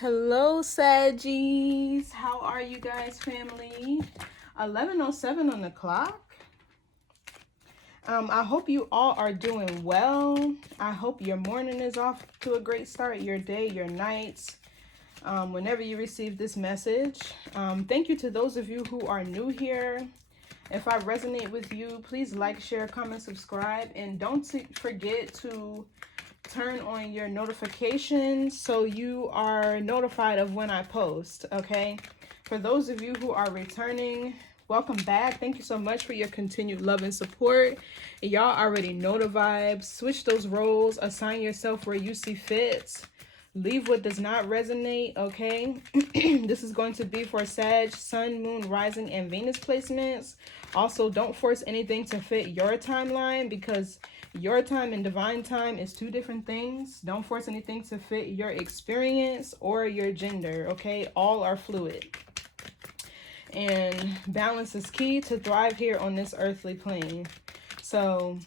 Hello, Saggies. How are you guys, family? 11:07 on the clock. I hope you all are doing well. I hope your morning is off to a great start, your day, your nights, whenever you receive this message. Thank you to those of you who are new here. If I resonate with you, please like, share, comment, subscribe, and don't forget to turn on your notifications so you are notified of when I post, okay? For those of you who are returning, welcome back. Thank you so much for your continued love and support. Y'all already know the vibes. Switch those roles, assign yourself where you see fit. Leave what does not resonate, okay? This is going to be for Sag, Sun, Moon, Rising, and Venus placements. Also, don't force anything to fit your timeline because your time and divine time is two different things. Don't force anything to fit your experience or your gender, okay? All are fluid. And balance is key to thrive here on this earthly plane. So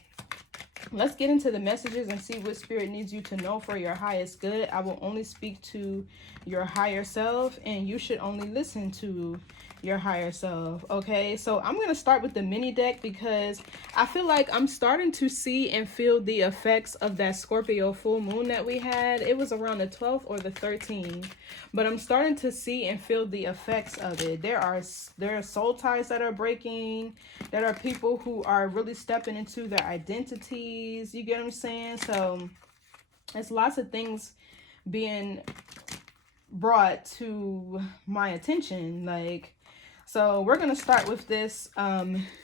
let's get into the messages and see what spirit needs you to know for your highest good. I will only speak to your higher self, and you should only listen to your higher self, okay? So I'm going to start with the mini deck because I feel like I'm starting to see and feel the effects of that Scorpio full moon that we had. It was around the 12th or the 13th, but I'm starting to see and feel the effects of it. There are soul ties that are breaking. There are people who are really stepping into their identities. You get what I'm saying? So it's lots of things being brought to my attention, like, so we're going to start with this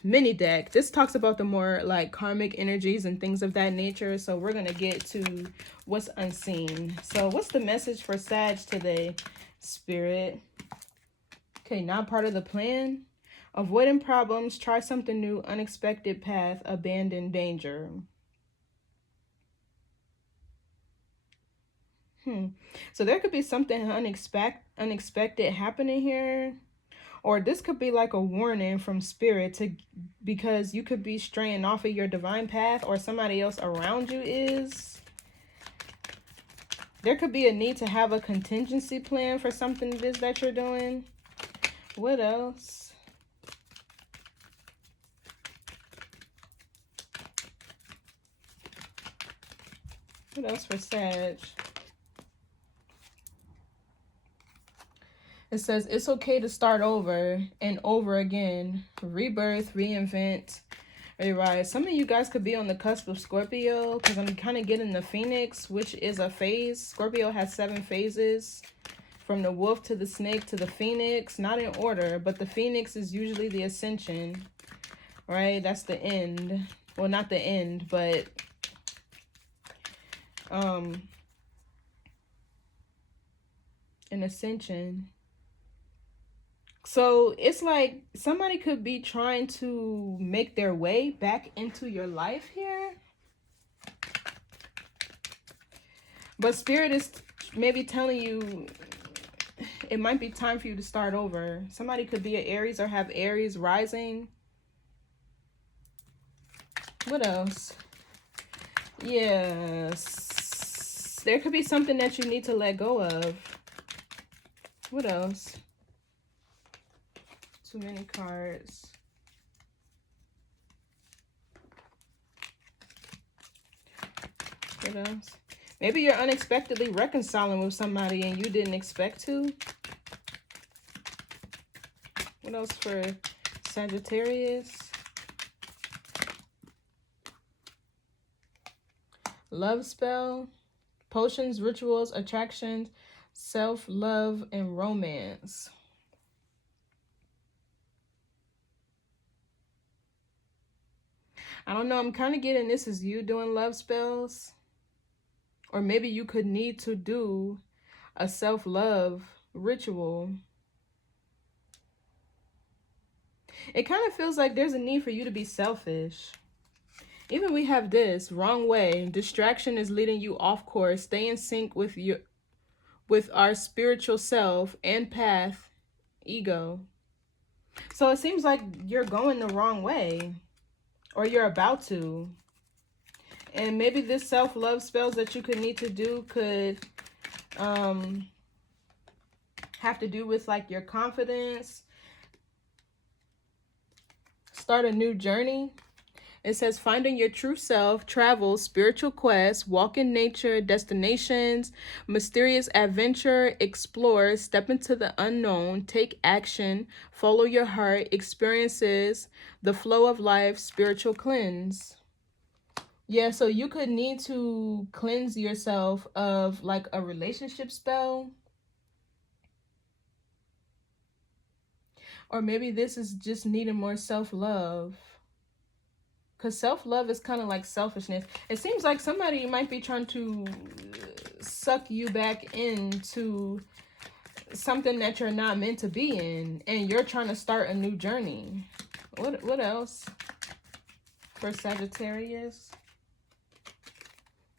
mini deck. This talks about the more like karmic energies and things of that nature. So we're going to get to what's unseen. So what's the message for Sag today, Spirit? Okay, not part of the plan. Avoiding problems, try something new, unexpected path, abandon danger. So there could be something unexpected happening here. Or this could be like a warning from spirit because you could be straying off of your divine path, or somebody else around you is. There could be a need to have a contingency plan for something it is that you're doing. What else? What else for Sag? It says it's okay to start over and over again. Rebirth, reinvent, rewrite. Some of you guys could be on the cusp of Scorpio because I'm kind of getting the Phoenix, which is a phase. Scorpio has 7 phases. From the wolf to the snake to the Phoenix. Not in order, but the Phoenix is usually the ascension. Right? That's the end. Well, not the end, but an ascension. So it's like somebody could be trying to make their way back into your life here. But spirit is maybe telling you it might be time for you to start over. Somebody could be an Aries or have Aries rising. What else? Yes. There could be something that you need to let go of. What else? Too many cards. What else? Maybe you're unexpectedly reconciling with somebody and you didn't expect to. What else for Sagittarius? Love spell, potions, rituals, attractions, self-love, and romance. I don't know. I'm kind of getting this is you doing love spells. Or maybe you could need to do a self-love ritual. It kind of feels like there's a need for you to be selfish. Even we have this, wrong way. Distraction is leading you off course. Stay in sync with our spiritual self and path, ego. So it seems like you're going the wrong way. Or you're about to. And maybe this self-love spells that you could need to do could have to do with like your confidence. Start a new journey. It says finding your true self, travel, spiritual quests, walk in nature, destinations, mysterious adventure, explore, step into the unknown, take action, follow your heart, experiences, the flow of life, spiritual cleanse. Yeah, so you could need to cleanse yourself of like a relationship spell. Or maybe this is just needing more self-love. Because self-love is kind of like selfishness. It seems like somebody might be trying to suck you back into something that you're not meant to be in. And you're trying to start a new journey. What else for Sagittarius?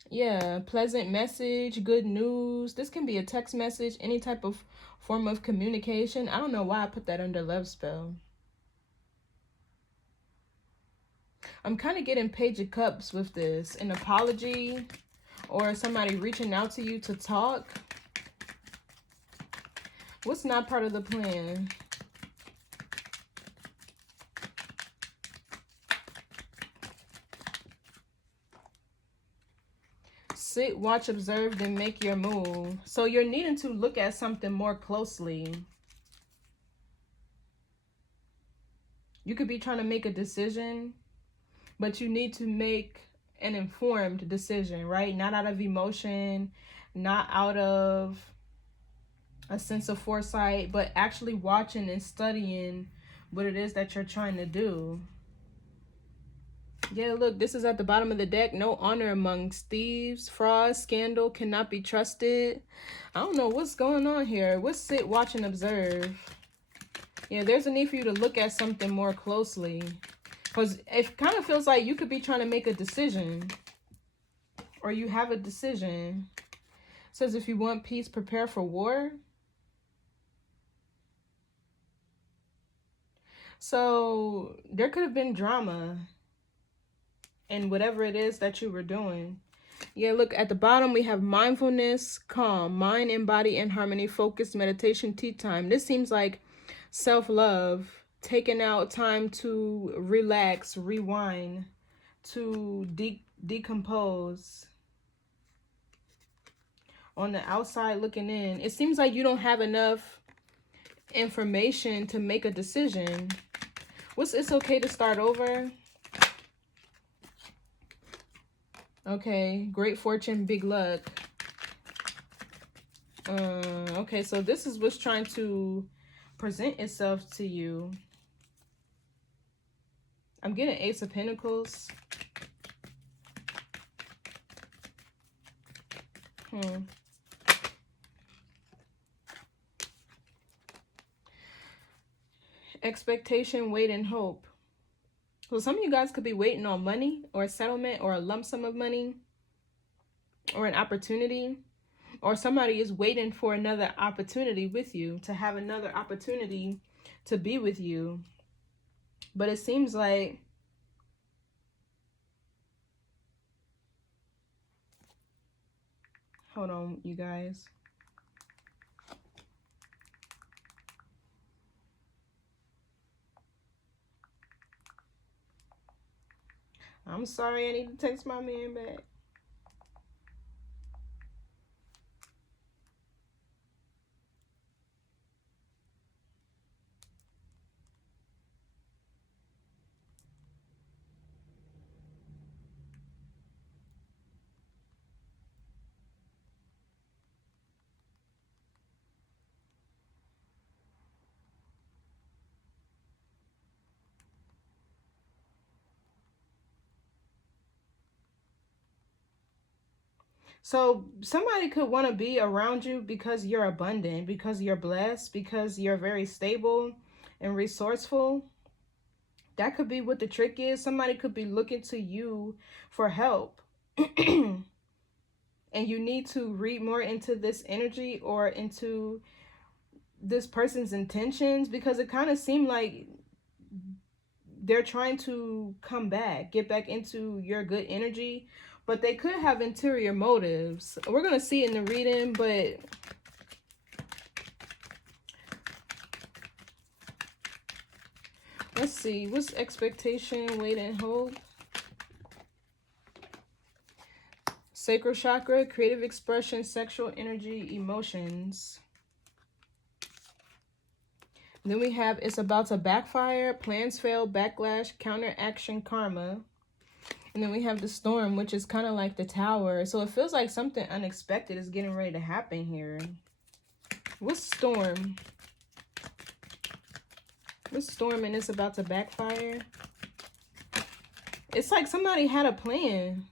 Yeah, pleasant message, good news. This can be a text message, any type of form of communication. I don't know why I put that under love spell. I'm kind of getting Page of Cups with this. An apology or somebody reaching out to you to talk. What's not part of the plan? Sit, watch, observe, then make your move. So you're needing to look at something more closely. You could be trying to make a decision, but you need to make an informed decision, right? Not out of emotion, not out of a sense of foresight, but actually watching and studying what it is that you're trying to do. Yeah, look, this is at the bottom of the deck. No honor amongst thieves, fraud, scandal, cannot be trusted. I don't know what's going on here. What's sit, watch, and observe? Yeah, there's a need for you to look at something more closely. Because it kind of feels like you could be trying to make a decision. Or you have a decision. It says if you want peace, prepare for war. So there could have been drama in whatever it is that you were doing. Yeah, look, at the bottom we have mindfulness, calm, mind and body in harmony, focused meditation, tea time. This seems like self-love, taking out time to relax, rewind, to decompose. On the outside looking in, it seems like you don't have enough information to make a decision. What's it's okay to start over? Okay, great fortune, big luck. Okay, so this is what's trying to present itself to you. I'm getting Ace of Pentacles. Expectation, wait, and hope. So some of you guys could be waiting on money or a settlement or a lump sum of money or an opportunity. Or somebody is waiting for another opportunity with you, to have another opportunity to be with you. But it seems like hold on, you guys. I'm sorry, I need to text my man back. So somebody could want to be around you because you're abundant, because you're blessed, because you're very stable and resourceful. That could be what the trick is. Somebody could be looking to you for help. And you need to read more into this energy or into this person's intentions, because it kind of seemed like they're trying to come back, get back into your good energy. But they could have interior motives. We're going to see in the reading, but Let's see. What's expectation, wait, and hope? Sacral chakra, creative expression, sexual energy, emotions. Then we have it's about to backfire, plans fail, backlash, counteraction, karma. And then we have the storm, which is kind of like the tower. So it feels like something unexpected is getting ready to happen here. What's storm? What's storm and it's about to backfire? It's like somebody had a plan.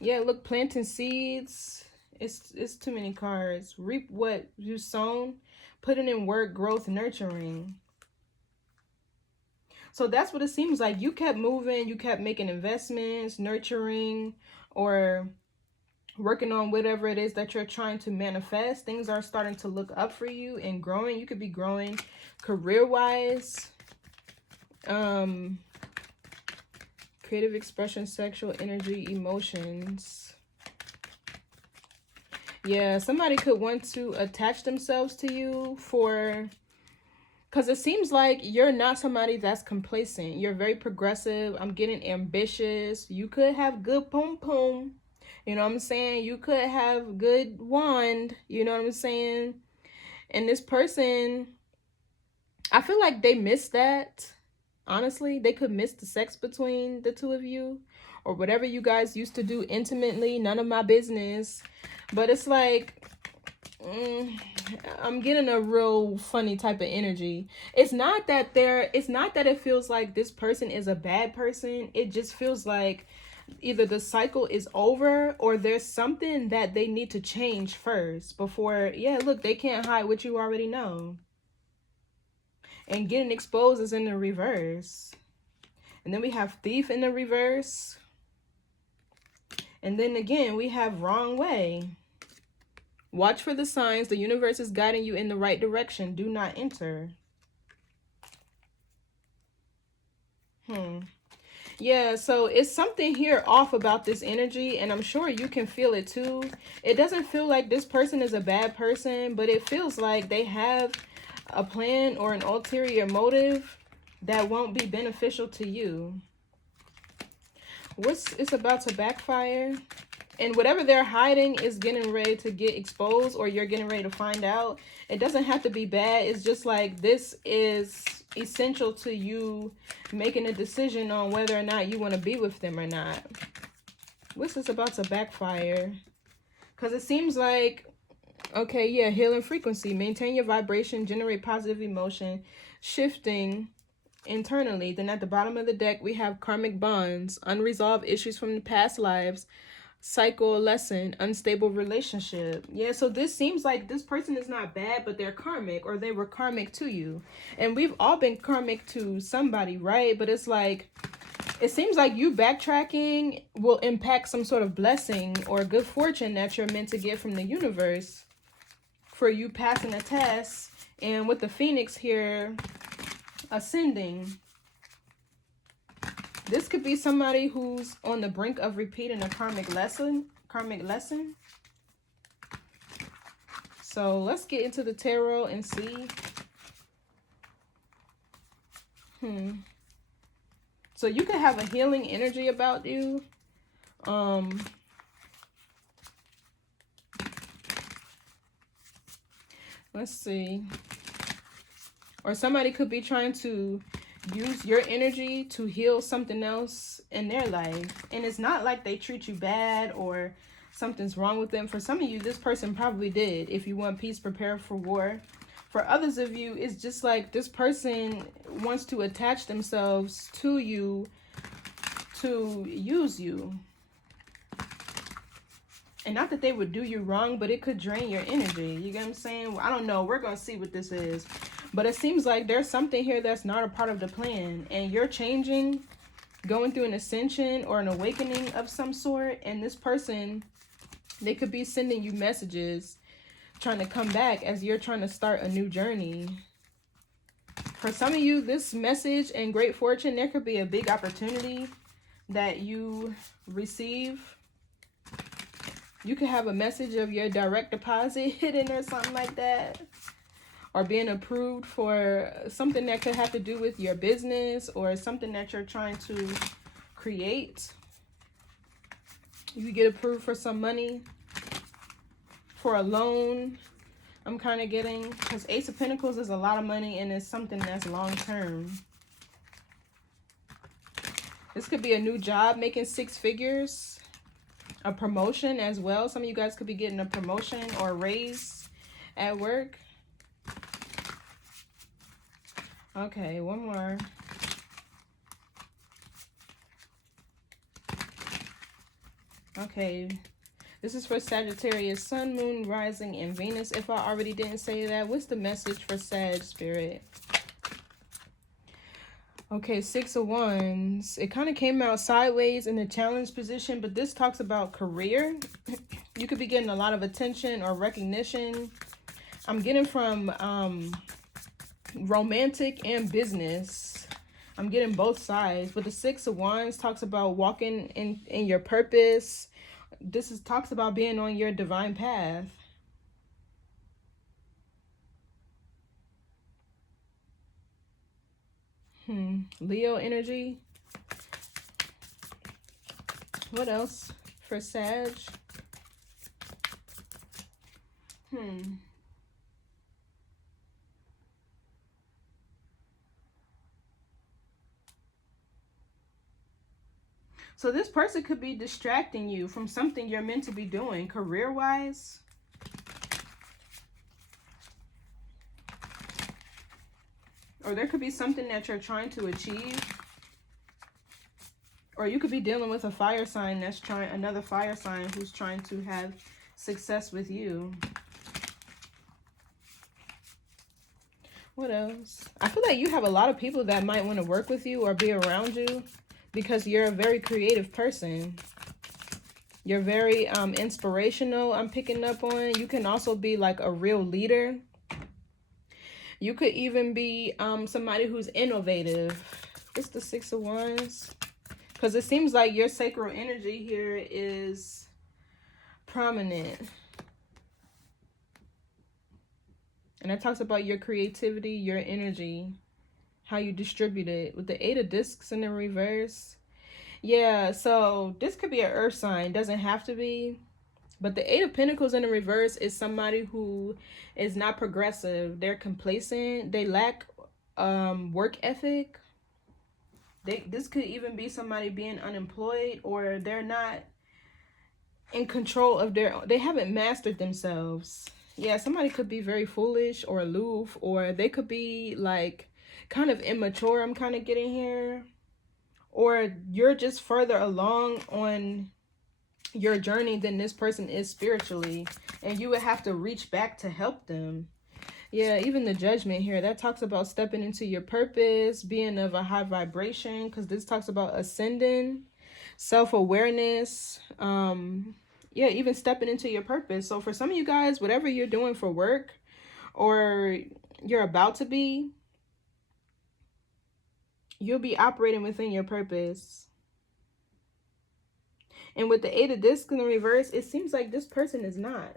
Yeah, look, planting seeds. It's too many cards. Reap what you sown. Putting in work, growth, nurturing. So that's what it seems like. You kept moving. You kept making investments, nurturing, or working on whatever it is that you're trying to manifest. Things are starting to look up for you and growing. You could be growing career-wise. Creative expression, sexual energy, emotions. Yeah, somebody could want to attach themselves to you because it seems like you're not somebody that's complacent. You're very progressive. I'm getting ambitious. You could have good pom-pom. You know what I'm saying? You could have good wand. You know what I'm saying? And this person, I feel like they missed that. Honestly, they could miss the sex between the two of you or whatever you guys used to do intimately. None of my business. But it's like, I'm getting a real funny type of energy. It's not that it feels like this person is a bad person. It just feels like either the cycle is over or there's something that they need to change first before, yeah, look, they can't hide what you already know. And getting exposed is in the reverse. And then we have thief in the reverse. And then again, we have wrong way. Watch for the signs. The universe is guiding you in the right direction. Do not enter. Yeah, so it's something here off about this energy, and I'm sure you can feel it too. It doesn't feel like this person is a bad person, but it feels like they have a plan or an ulterior motive that won't be beneficial to you. It's about to backfire. And whatever they're hiding is getting ready to get exposed, or you're getting ready to find out. It doesn't have to be bad. It's just like this is essential to you making a decision on whether or not you want to be with them or not. What's this about to backfire? Because it seems like, okay, yeah, healing frequency. Maintain your vibration, generate positive emotion, shifting internally. Then at the bottom of the deck, we have karmic bonds, unresolved issues from the past lives, cycle lesson, unstable relationship. Yeah, so this seems like this person is not bad, but they're karmic, or they were karmic to you. And we've all been karmic to somebody, right? But it's like, it seems like you backtracking will impact some sort of blessing or good fortune that you're meant to get from the universe for you passing a test. And with the Phoenix here ascending, this could be somebody who's on the brink of repeating a karmic lesson. So let's get into the tarot and see. So you could have a healing energy about you. Let's see. Or somebody could be trying to use your energy to heal something else in their life. And it's not like they treat you bad or something's wrong with them. For some of you, this person probably did. If you want peace, prepare for war. For others of you, it's just like this person wants to attach themselves to you to use you. And not that they would do you wrong, but it could drain your energy. You get what I'm saying? I don't know. We're going to see what this is. But it seems like there's something here that's not a part of the plan. And you're changing, going through an ascension or an awakening of some sort. And this person, they could be sending you messages, trying to come back as you're trying to start a new journey. For some of you, this message and great fortune, there could be a big opportunity that you receive. You could have a message of your direct deposit hidden or something like that. or being approved for something that could have to do with your business or something that you're trying to create. You get approved for some money, for a loan. I'm kind of getting, because Ace of Pentacles is a lot of money and it's something that's long term. This could be a new job making 6 figures, a promotion as well. Some of you guys could be getting a promotion or a raise at work. Okay, one more. Okay, this is for Sagittarius, Sun, Moon, Rising, and Venus. If I already didn't say that, what's the message for Sag Spirit? Okay, 6 of Wands. It kind of came out sideways in the challenge position, but this talks about career. You could be getting a lot of attention or recognition. I'm getting from romantic and business. I'm getting both sides, but the 6 of Wands talks about walking in your purpose. This talks about being on your divine path. Leo energy. What else for Sag? So this person could be distracting you from something you're meant to be doing career-wise. Or there could be something that you're trying to achieve. Or you could be dealing with a fire sign that's trying, another fire sign who's trying to have success with you. What else? I feel like you have a lot of people that might want to work with you or be around you because you're a very creative person. You're very inspirational, I'm picking up on. You can also be like a real leader. You could even be somebody who's innovative. It's the 6 of Wands. Because it seems like your sacral energy here is prominent. And it talks about your creativity, your energy, how you distribute it. With the 8 of Discs in the reverse. Yeah, so this could be an earth sign. Doesn't have to be. But the 8 of Pentacles in the reverse is somebody who is not progressive. They're complacent. They lack work ethic. This could even be somebody being unemployed, or they're not in control of they haven't mastered themselves. Yeah, somebody could be very foolish or aloof, or they could be like kind of immature, I'm kind of getting here. Or you're just further along on your journey than this person is spiritually, and you would have to reach back to help them. Yeah, even the Judgment here, that talks about stepping into your purpose, being of a high vibration, because this talks about ascending, self-awareness, yeah, even stepping into your purpose. So for some of you guys, whatever you're doing for work or you're about to be, you'll be operating within your purpose. And with the 8 of Discs in the reverse, it seems like this person is not.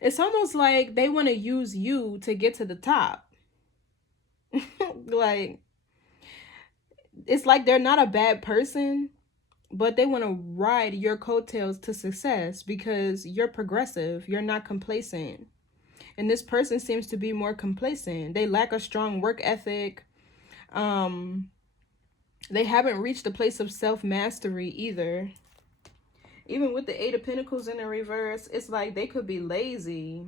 It's almost like they want to use you to get to the top. Like, it's like they're not a bad person, but they want to ride your coattails to success because you're progressive. You're not complacent. And this person seems to be more complacent. They lack a strong work ethic. They haven't reached a place of self-mastery either. Even with the 8 of Pentacles in the reverse, it's like they could be lazy.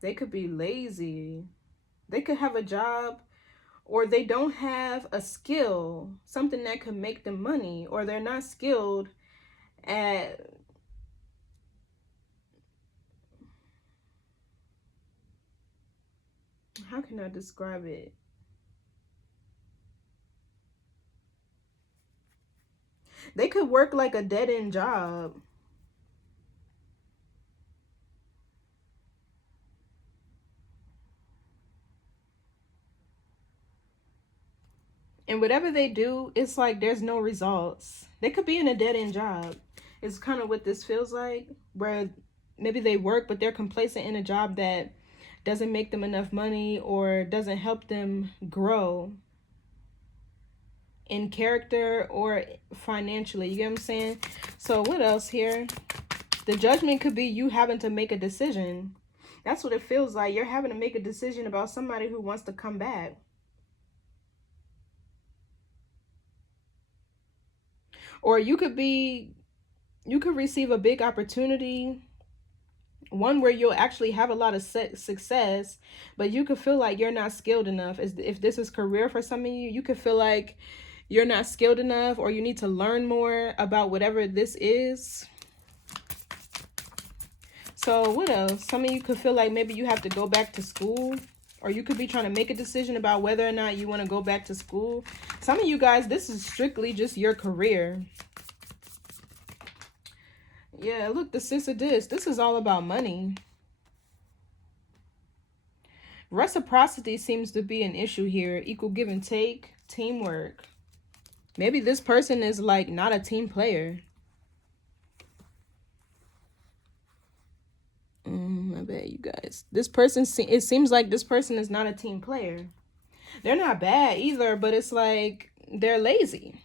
They could be lazy. They could have a job, or they don't have a skill, something that could make them money, or they're not skilled at how can I describe it? They could work like a dead-end job. And whatever they do, it's like there's no results. They could be in a dead-end job. It's kind of what this feels like, where maybe they work, but they're complacent in a job that doesn't make them enough money or doesn't help them grow in character or financially. You get what I'm saying? So what else here? The judgment could be you having to make a decision. That's what it feels like. You're having to make a decision about somebody who wants to come back. Or you could receive a big opportunity, one where you'll actually have a lot of success, but you could feel like you're not skilled enough. If this is career for some of you, you could feel like you're not skilled enough, or you need to learn more about whatever this is. So what else? Some of you could feel like maybe you have to go back to school, or you could be trying to make a decision about whether or not you want to go back to school. Some of you guys, this is strictly just your career. Yeah, look, the Six of Discs. This is all about money. Reciprocity seems to be an issue here. Equal give and take, teamwork. Maybe this person is like not a team player. My bad, you guys. This person, it seems like this person is not a team player. They're not bad either, but it's like they're lazy.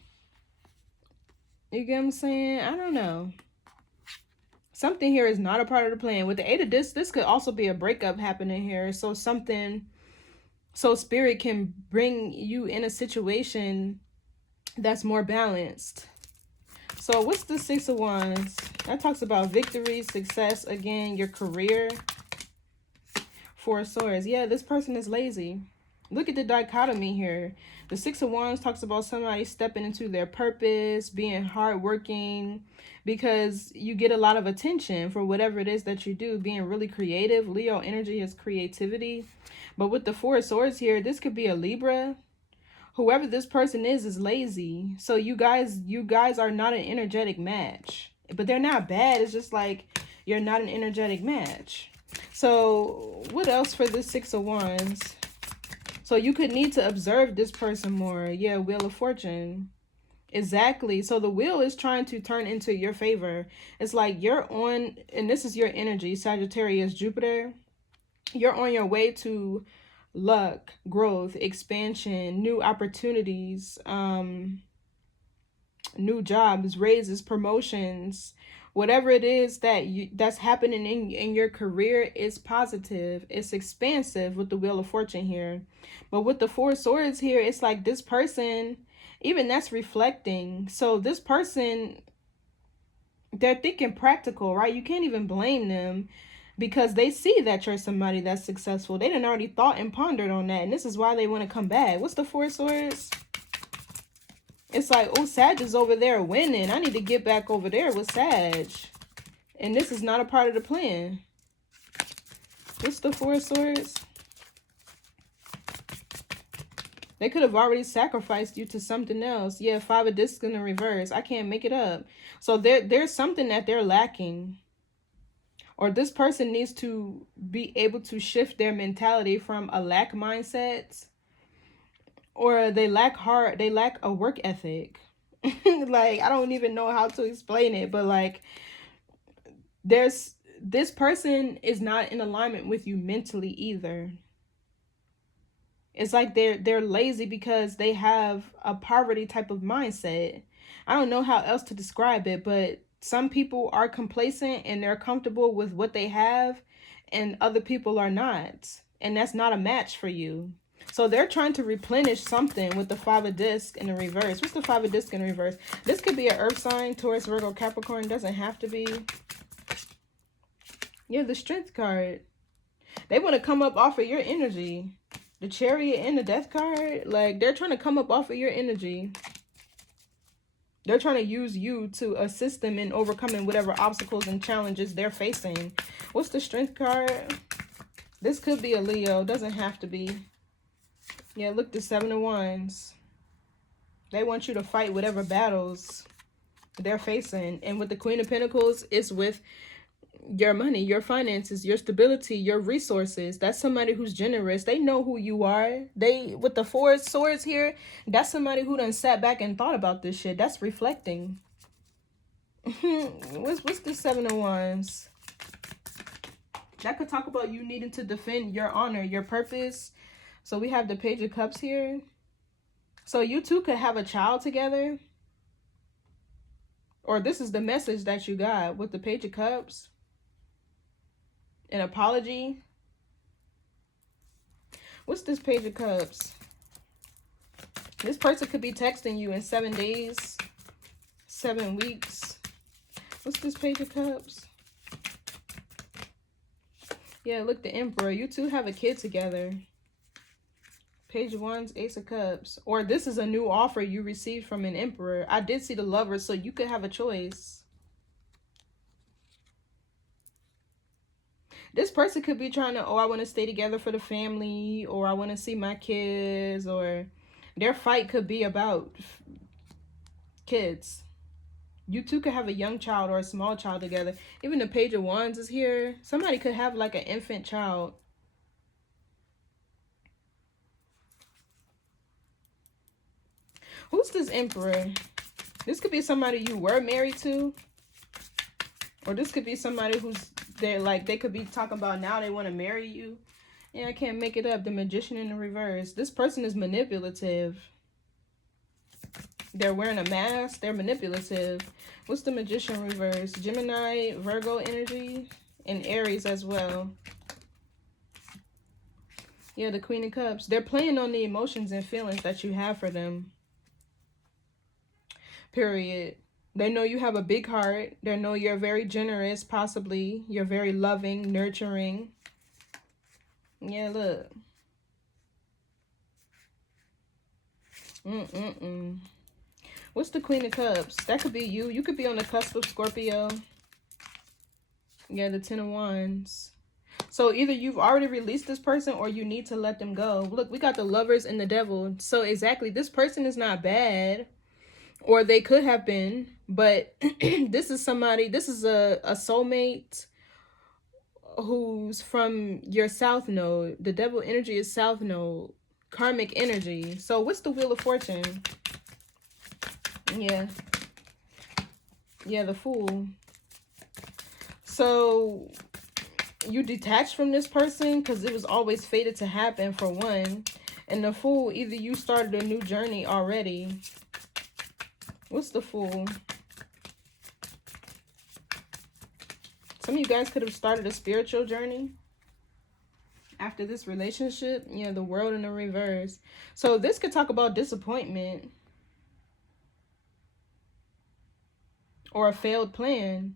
You get what I'm saying? I don't know. Something here is not a part of the plan. With the Eight of Discs, this could also be a breakup happening here. So Spirit can bring you in a situation that's more balanced. So what's the Six of Wands? That talks about victory, success, again, your career. Four of Swords. Yeah, this person is lazy. Look at the dichotomy here. The Six of Wands talks about somebody stepping into their purpose, being hardworking, because you get a lot of attention for whatever it is that you do, being really creative. Leo energy is creativity. But with the Four of Swords here, this could be a Libra. Whoever this person is lazy. So you guys are not an energetic match. But they're not bad. It's just like you're not an energetic match. So what else for this Six of Wands? So you could need to observe this person more. Yeah, Wheel of Fortune. Exactly. So the wheel is trying to turn into your favor. It's like you're on, and this is your energy, Sagittarius, Jupiter. You're on your way to luck, growth, expansion, new opportunities, new jobs, raises, promotions. Whatever it is that's happening in your career is positive. It's expansive with the Wheel of Fortune here. But with the Four of Swords here, it's like this person, even that's reflecting. So this person, they're thinking practical, right? You can't even blame them because they see that you're somebody that's successful. They done already thought and pondered on that. And this is why they want to come back. What's the Four of Swords? It's like, oh, Sag is over there winning. I need to get back over there with Sag. And this is not a part of the plan. What's the Four of Swords? They could have already sacrificed you to something else. Yeah, Five of Discs in the reverse. I can't make it up. So there's something that they're lacking. Or this person needs to be able to shift their mentality from a lack mindset, or they lack a work ethic. Like, I don't even know how to explain it, but like this person is not in alignment with you mentally either. It's like they're lazy because they have a poverty type of mindset. I don't know how else to describe it, but some people are complacent and they're comfortable with what they have, and other people are not. And that's not a match for you. So they're trying to replenish something with the Five of Discs in the reverse. What's the Five of Discs in the reverse? This could be an earth sign, Taurus, Virgo, Capricorn. Doesn't have to be. Yeah, the Strength card. They want to come up off of your energy. The Chariot and the Death card. Like, they're trying to come up off of your energy. They're trying to use you to assist them in overcoming whatever obstacles and challenges they're facing. What's the Strength card? This could be a Leo. Doesn't have to be. Yeah, look, the Seven of Wands. They want you to fight whatever battles they're facing. And with the Queen of Pentacles, it's with your money, your finances, your stability, your resources. That's somebody who's generous. They know who you are. They, with the four swords here, that's somebody who done sat back and thought about this shit. That's reflecting. What's the Seven of Wands? That could talk about you needing to defend your honor, your purpose. So we have the Page of Cups here. So you two could have a child together. Or this is the message that you got with the Page of Cups. An apology. What's this Page of Cups? This person could be texting you in 7 days, 7 weeks. What's this Page of Cups? Yeah, look, the Emperor. You two have a kid together. Page of Wands, Ace of Cups. Or this is a new offer you received from an Emperor. I did see the Lovers, so you could have a choice. This person could be trying to, oh, I want to stay together for the family, or I want to see my kids, or their fight could be about kids. You two could have a young child or a small child together. Even the Page of Wands is here. Somebody could have like an infant child. Who's this Emperor? This could be somebody you were married to. Or this could be somebody who's there, like they could be talking about now they want to marry you. Yeah, I can't make it up. The Magician in the reverse. This person is manipulative. They're wearing a mask. They're manipulative. What's the Magician reverse? Gemini, Virgo energy, and Aries as well. Yeah, the Queen of Cups. They're playing on the emotions and feelings that you have for them. Period. They know you have a big heart. They know you're very generous, possibly. You're very loving, nurturing. Yeah, look. What's the Queen of Cups? That could be you. You could be on the cusp of Scorpio. Yeah, the Ten of Wands. So either you've already released this person or you need to let them go. Look, we got the Lovers and the Devil. So exactly, this person is not bad. Or they could have been. But this is somebody, this is a soulmate who's from your South Node. The Devil energy is South Node. Karmic energy. So what's the Wheel of Fortune? Yeah. Yeah, the Fool. So you detached from this person because it was always fated to happen, for one. And the Fool, either you started a new journey already. What's the Fool? Some of you guys could have started a spiritual journey after this relationship. Yeah, the World in the reverse. So this could talk about disappointment. Or a failed plan.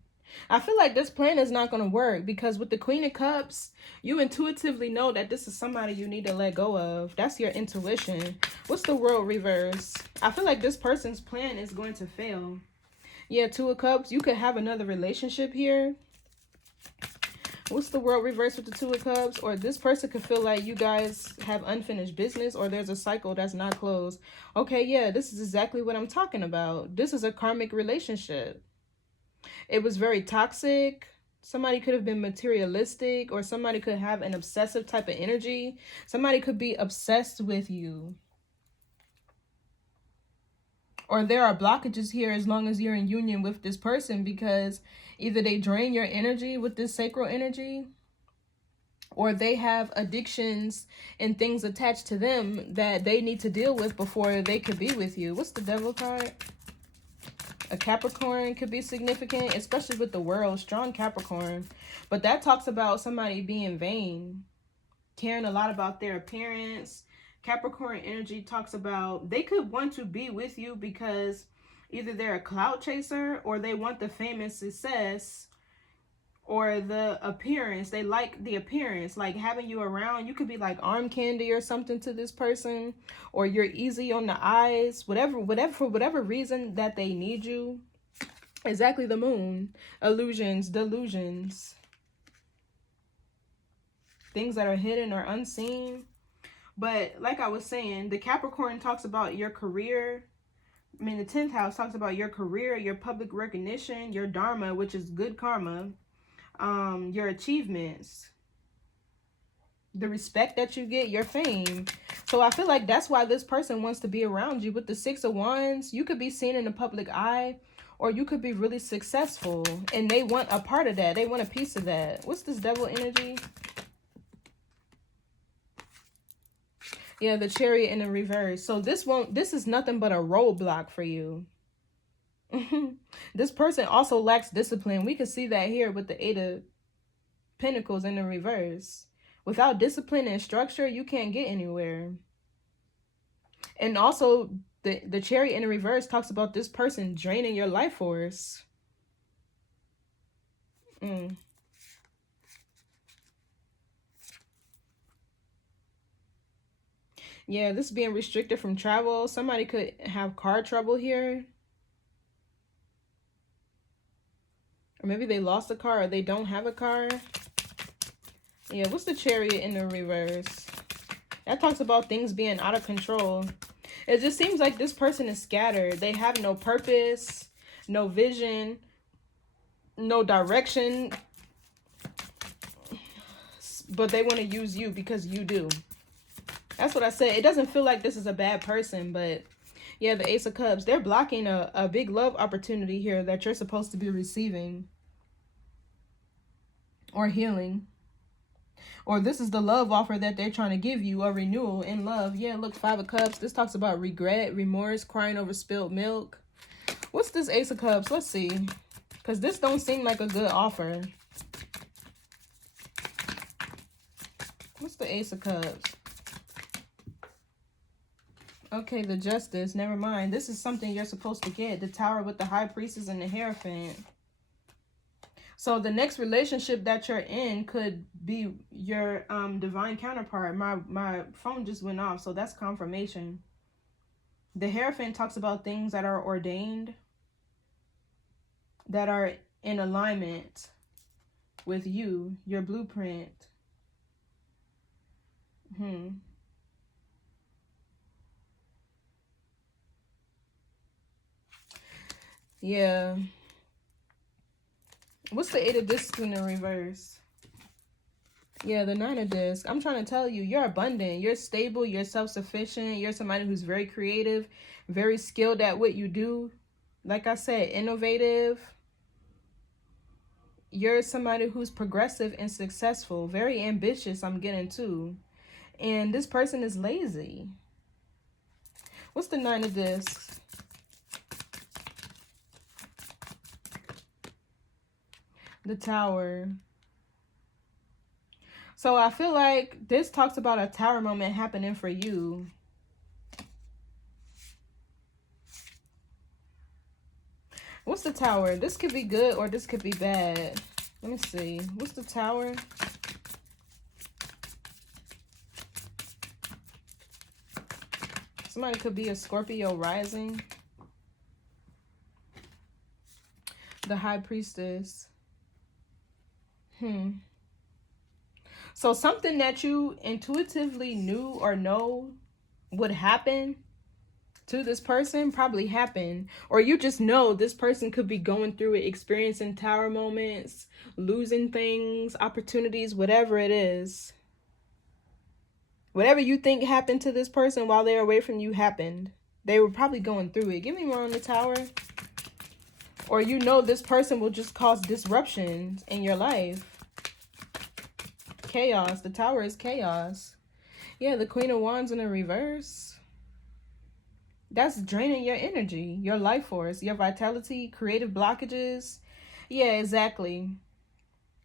I feel like this plan is not going to work because with the Queen of Cups, you intuitively know that this is somebody you need to let go of. That's your intuition. What's the World reverse? I feel like this person's plan is going to fail. Yeah, Two of Cups. You could have another relationship here. What's the World reverse with the Two of Cups? Or this person could feel like you guys have unfinished business or there's a cycle that's not closed. Okay, yeah, this is exactly what I'm talking about. This is a karmic relationship. It was very toxic. Somebody could have been materialistic, or somebody could have an obsessive type of energy. Somebody could be obsessed with you. Or there are blockages here as long as you're in union with this person, because either they drain your energy with this sacral energy, or they have addictions and things attached to them that they need to deal with before they could be with you. What's the Devil card? A Capricorn could be significant, especially with the World. Strong Capricorn. But that talks about somebody being vain, caring a lot about their appearance. Capricorn energy talks about they could want to be with you because either they're a clout chaser or they want the fame and success or the appearance. They like the appearance, like having you around. You could be like arm candy or something to this person, or you're easy on the eyes, whatever, for whatever reason that they need you. Exactly, the Moon. Illusions, delusions. Things that are hidden or unseen. But like I was saying, the Capricorn talks about your career. I mean, the 10th house talks about your career, your public recognition, your dharma, which is good karma. your achievements, the respect that you get, your fame. So I feel like that's why this person wants to be around you. With the Six of Wands, you could be seen in the public eye, or you could be really successful, and they want a part of that. They want a piece of that. What's this Devil energy? Yeah, the Chariot in the reverse. So this is nothing but a roadblock for you. This person also lacks discipline. We can see that here with the Eight of Pentacles in the reverse. Without discipline and structure, you can't get anywhere. And also, the Chariot in the reverse talks about this person draining your life force. Yeah, this being restricted from travel. Somebody could have car trouble here. Or maybe they lost a car or they don't have a car. Yeah, what's the Chariot in the reverse? That talks about things being out of control. It just seems like this person is scattered. They have no purpose, no vision, no direction. But they want to use you because you do. That's what I said. It doesn't feel like this is a bad person, but yeah, the Ace of Cups. They're blocking a big love opportunity here that you're supposed to be receiving. Or healing. Or this is the love offer that they're trying to give you, a renewal in love. Yeah, look, Five of Cups. This talks about regret, remorse, crying over spilled milk. What's this Ace of Cups? Let's see. Because this don't seem like a good offer. What's the Ace of Cups? Okay, the Justice. Never mind. This is something you're supposed to get. The Tower with the High Priestess and the Hierophant. So the next relationship that you're in could be your divine counterpart. My phone just went off, so that's confirmation. The Hierophant talks about things that are ordained, that are in alignment with you, your blueprint. Yeah. What's the Eight of Discs in the reverse? Yeah, the Nine of Discs. I'm trying to tell you, you're abundant. You're stable. You're self-sufficient. You're somebody who's very creative, very skilled at what you do. Like I said, innovative. You're somebody who's progressive and successful. Very ambitious, I'm getting too. And this person is lazy. What's the Nine of Discs? The Tower. So I feel like this talks about a tower moment happening for you. What's the Tower? This could be good or this could be bad. Let me see. What's the Tower? Somebody could be a Scorpio rising. The High Priestess. So something that you intuitively knew or know would happen to this person probably happened. Or you just know this person could be going through it, experiencing tower moments, losing things, opportunities, whatever it is. Whatever you think happened to this person while they're away from you happened. They were probably going through it. Give me more on the Tower. Or you know this person will just cause disruptions in your life. Chaos. The Tower is chaos. Yeah, the Queen of Wands in the reverse. That's draining your energy, your life force, your vitality, creative blockages. Yeah, exactly.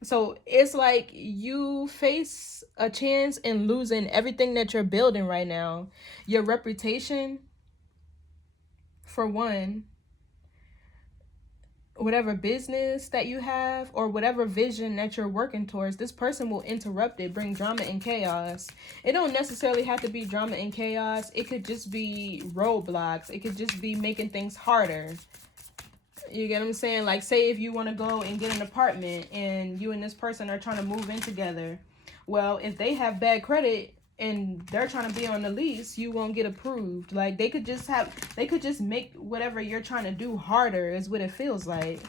So it's like you face a chance in losing everything that you're building right now. Your reputation, for one. Whatever business that you have or whatever vision that you're working towards, this person will interrupt it, bring drama and chaos. It don't necessarily have to be drama and chaos. It could just be roadblocks. It could just be making things harder. You get what I'm saying? Like, say if you want to go and get an apartment and you and this person are trying to move in together. Well, if they have bad credit and they're trying to be on the lease, you won't get approved. Like, they could just make whatever you're trying to do harder is what it feels like.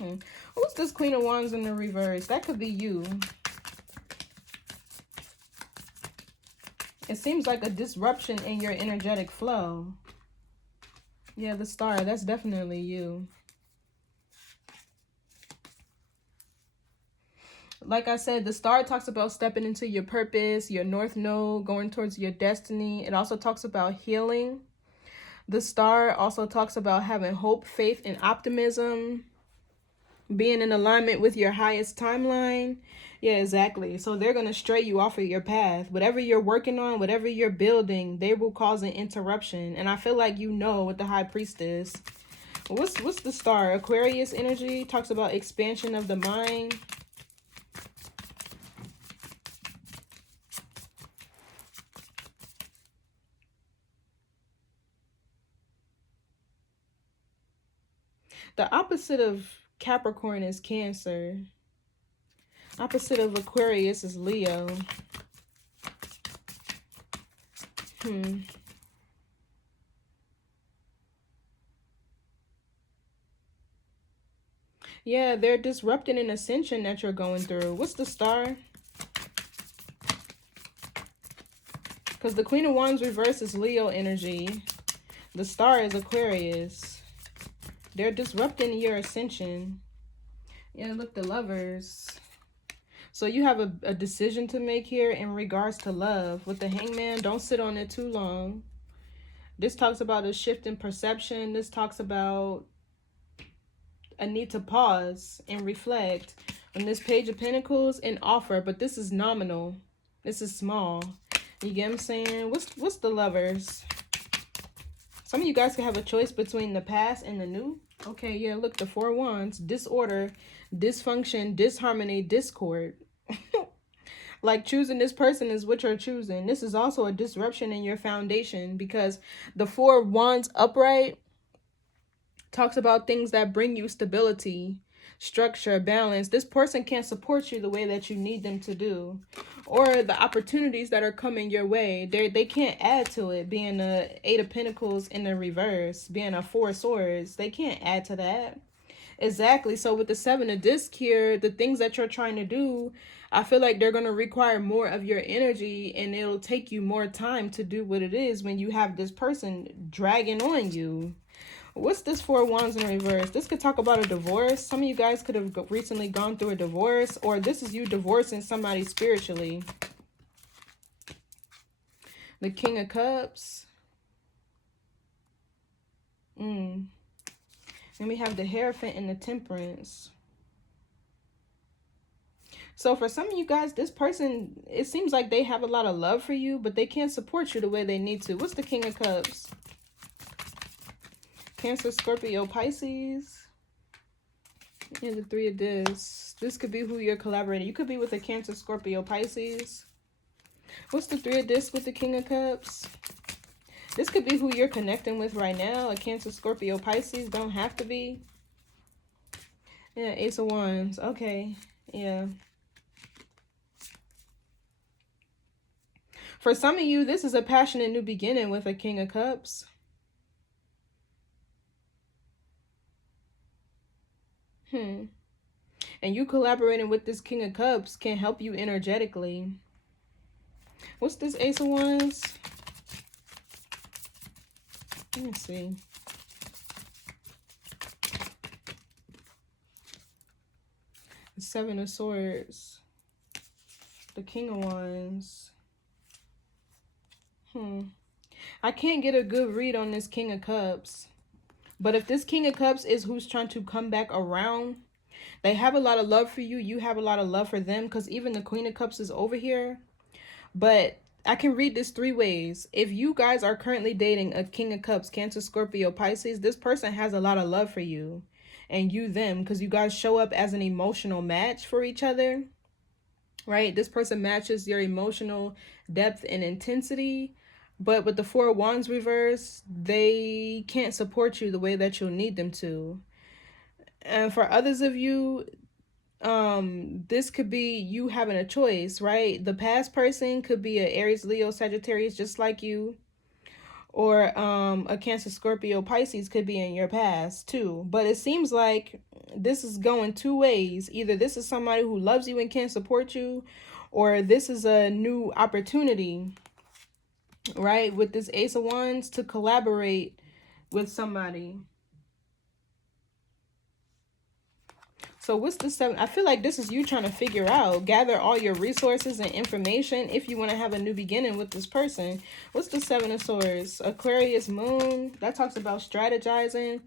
Who's this Queen of Wands in the reverse? That could be you. It seems like a disruption in your energetic flow. Yeah, the Star, that's definitely you. Like I said, the Star talks about stepping into your purpose, your North Node, going towards your destiny. It also talks about healing. The Star also talks about having hope, faith, and optimism. Being in alignment with your highest timeline. Yeah, exactly. So they're going to stray you off of your path. Whatever you're working on, whatever you're building, they will cause an interruption. And I feel like you know with the High Priestess. What's the Star? Aquarius energy talks about expansion of the mind. The opposite of Capricorn is Cancer. Opposite of Aquarius is Leo. Yeah, they're disrupting an ascension that you're going through. What's the Star? Because the Queen of Wands reverse is Leo energy. The Star is Aquarius. They're disrupting your ascension. Yeah, look, the Lovers. So you have a decision to make here in regards to love. With the Hangman, don't sit on it too long. This talks about a shift in perception. This talks about a need to pause and reflect. On this Page of Pentacles, an offer, but this is nominal. This is small. You get what I'm saying? What's the Lovers? Some of you guys can have a choice between the past and the new. Okay, yeah, look, the Four Wands. Disorder, dysfunction, disharmony, discord. Like choosing this person is what you're choosing. This is also a disruption in your foundation because the Four Wands upright talks about things that bring you stability, structure, balance. This person can't support you the way that you need them to do. Or the opportunities that are coming your way, they can't add to it. Being a Eight of Pentacles in the reverse, being a Four of Swords, they can't add to that. Exactly. So with the Seven of Discs here, the things that you're trying to do, I feel like they're going to require more of your energy, and it'll take you more time to do what it is when you have this person dragging on you. What's this Four of Wands in reverse? This could talk about a divorce. Some of you guys could have recently gone through a divorce, or this is you divorcing somebody spiritually. The King of Cups. Then we have the Hierophant and the Temperance. So for some of you guys, this person, it seems like they have a lot of love for you, but they can't support you the way they need to. What's the King of Cups? Cancer, Scorpio, Pisces. And the Three of Discs. This could be who you're collaborating. You could be with a Cancer, Scorpio, Pisces. What's the Three of Discs with the King of Cups? This could be who you're connecting with right now. A Cancer, Scorpio, Pisces. Don't have to be. Yeah, Ace of Wands. Okay. Yeah. For some of you, this is a passionate new beginning with a King of Cups. And you collaborating with this King of Cups can help you energetically. What's this Ace of Wands? Let me see. The Seven of Swords. The King of Wands. I can't get a good read on this King of Cups. But if this King of Cups is who's trying to come back around, they have a lot of love for you. You have a lot of love for them, because even the Queen of Cups is over here. But I can read this three ways. If you guys are currently dating a King of Cups, Cancer, Scorpio, Pisces, this person has a lot of love for you and you them, because you guys show up as an emotional match for each other, right? This person matches your emotional depth and intensity. But with the Four of Wands reverse, they can't support you the way that you'll need them to. And for others of you, this could be you having a choice, right? The past person could be an Aries, Leo, Sagittarius, just like you. Or a Cancer, Scorpio, Pisces could be in your past too. But it seems like this is going two ways. Either this is somebody who loves you and can support you, or this is a new opportunity, right? With this Ace of Wands to collaborate with somebody. So what's the 7? I feel like this is you trying to figure out, gather all your resources and information if you want to have a new beginning with this person. What's the 7 of Swords? Aquarius moon. That talks about strategizing.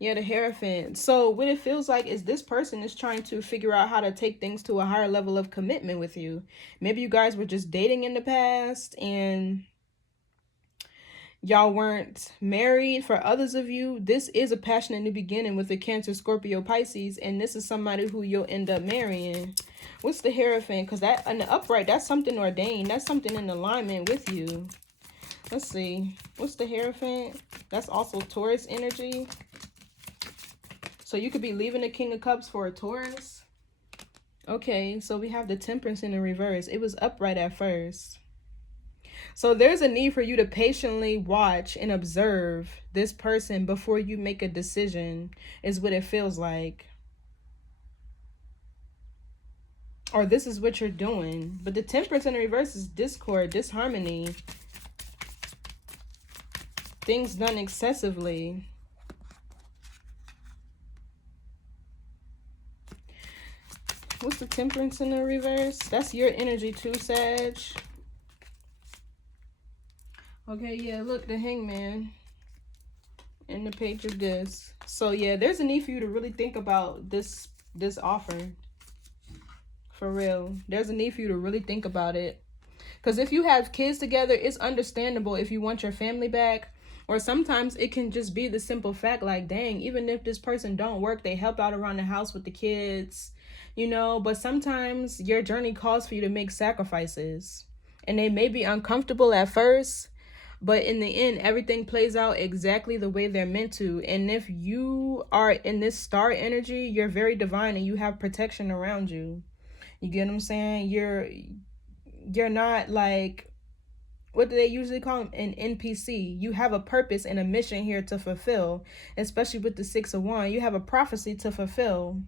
Yeah, the Hierophant. So what it feels like is this person is trying to figure out how to take things to a higher level of commitment with you. Maybe you guys were just dating in the past and y'all weren't married. For others of you, this is a passionate new beginning with the Cancer, Scorpio, Pisces, and this is somebody who you'll end up marrying. What's the Hierophant? Because that in the upright, that's something ordained. That's something in alignment with you. Let's see. What's the Hierophant? That's also Taurus energy. So you could be leaving the King of Cups for a Taurus. Okay, so we have the Temperance in the reverse. It was upright at first. So there's a need for you to patiently watch and observe this person before you make a decision, is what it feels like. Or this is what you're doing. But the Temperance in the reverse is discord, disharmony. Things done excessively. What's the Temperance in the reverse? That's your energy too, Sag. Okay, yeah, look, the Hangman in the Page of Discs. So yeah, there's a need for you to really think about this offer. For real. There's a need for you to really think about it. Because if you have kids together, it's understandable if you want your family back. Or sometimes it can just be the simple fact like, dang, even if this person don't work, they help out around the house with the kids, you know. But sometimes your journey calls for you to make sacrifices. And they may be uncomfortable at first, but in the end, everything plays out exactly the way they're meant to. And if you are in this star energy, you're very divine and you have protection around you. You get what I'm saying? You're not like, what do they usually call them? An NPC. You have a purpose and a mission here to fulfill, especially with the 6 of Wands. You have a prophecy to fulfill.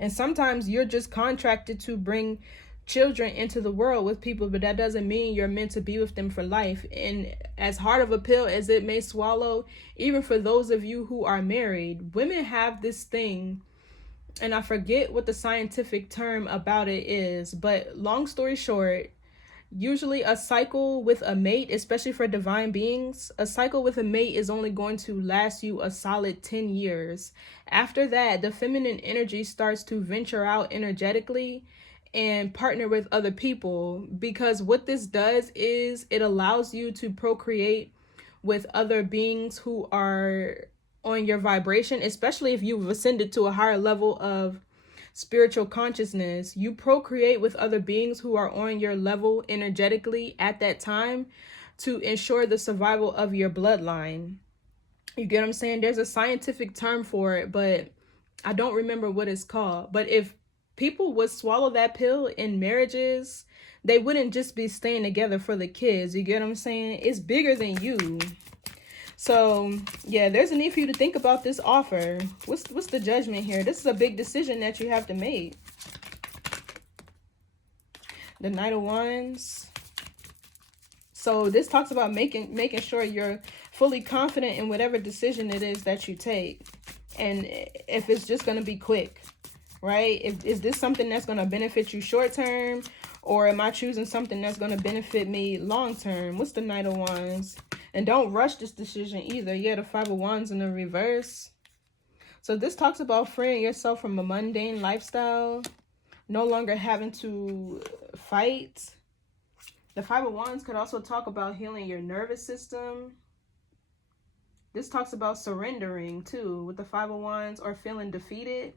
And sometimes you're just contracted to bring children into the world with people, but that doesn't mean you're meant to be with them for life. And as hard of a pill as it may swallow, even for those of you who are married, women have this thing, and I forget what the scientific term about it is, but long story short, usually a cycle with a mate, especially for divine beings, a cycle with a mate is only going to last you a solid 10 years. After that, the feminine energy starts to venture out energetically and partner with other people, because what this does is it allows you to procreate with other beings who are on your vibration, especially if you've ascended to a higher level of spiritual consciousness. You procreate with other beings who are on your level energetically at that time to ensure the survival of your bloodline. You get what I'm saying? There's a scientific term for it, but I don't remember what it's called. But if people would swallow that pill in marriages, they wouldn't just be staying together for the kids. You get what I'm saying? It's bigger than you. So yeah, there's a need for you to think about this offer. What's the Judgment here? This is a big decision that you have to make. The Knight of Wands. So this talks about making sure you're fully confident in whatever decision it is that you take, and if it's just going to be quick, right? Is this something that's going to benefit you short term, or am I choosing something that's going to benefit me long term? What's the Knight of Wands? And don't rush this decision either. Yeah, the 5 of Wands in the reverse. So this talks about freeing yourself from a mundane lifestyle, no longer having to fight. The 5 of Wands could also talk about healing your nervous system. This talks about surrendering too with the 5 of Wands, or feeling defeated.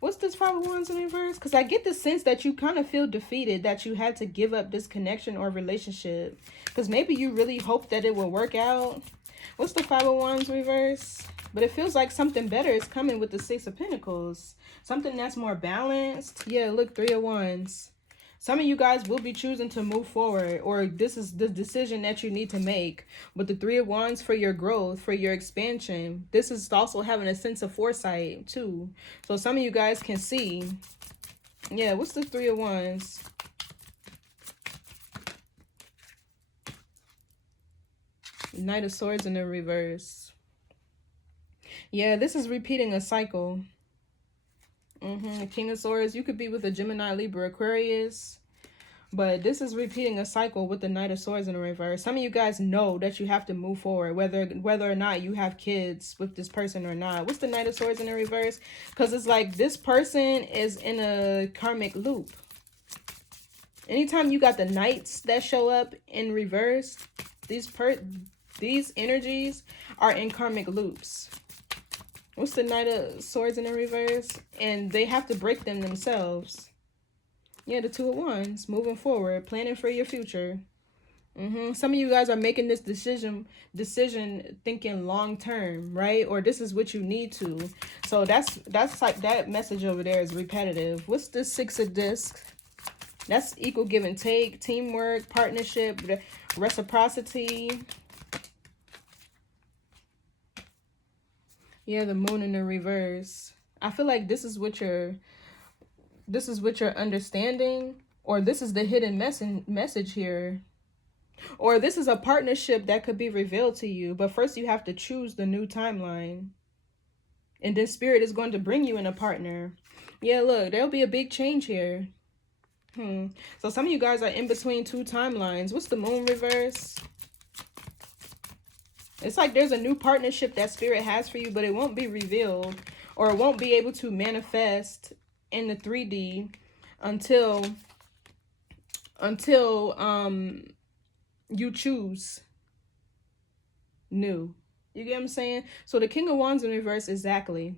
What's this 5 of Wands in reverse? Because I get the sense that you kind of feel defeated, that you had to give up this connection or relationship. Because maybe you really hope that it will work out. What's the 5 of Wands reverse? But it feels like something better is coming with the Six of Pentacles. Something that's more balanced. Yeah, look, Three of Wands. Some of you guys will be choosing to move forward, or this is the decision that you need to make. But the Three of Wands for your growth, for your expansion. This is also having a sense of foresight too. So some of you guys can see. Yeah, what's the Three of Wands? Knight of Swords in the reverse. Yeah, this is repeating a cycle. King of Swords, you could be with a Gemini, Libra, Aquarius. But this is repeating a cycle with the Knight of Swords in the reverse. Some of you guys know that you have to move forward, whether or not you have kids with this person or not. What's the Knight of Swords in the reverse? Because it's like this person is in a karmic loop. Anytime you got the knights that show up in reverse, these energies are in karmic loops. What's the Knight of Swords in the reverse? And they have to break them themselves. Yeah, the Two of Wands, moving forward, planning for your future. Some of you guys are making this decision thinking long term, right? Or this is what you need to. So that's like that message over there is repetitive. What's the Six of Discs? That's equal give and take, teamwork, partnership, reciprocity. Yeah, the Moon in the reverse. I feel like this is what you're understanding, or this is the hidden message here. Or this is a partnership that could be revealed to you, but first you have to choose the new timeline. And then Spirit is going to bring you in a partner. Yeah, look, there'll be a big change here. So some of you guys are in between two timelines. What's the Moon reverse? It's like there's a new partnership that Spirit has for you, but it won't be revealed, or it won't be able to manifest in the 3D until you choose new. You get what I'm saying? So the King of Wands in reverse, exactly.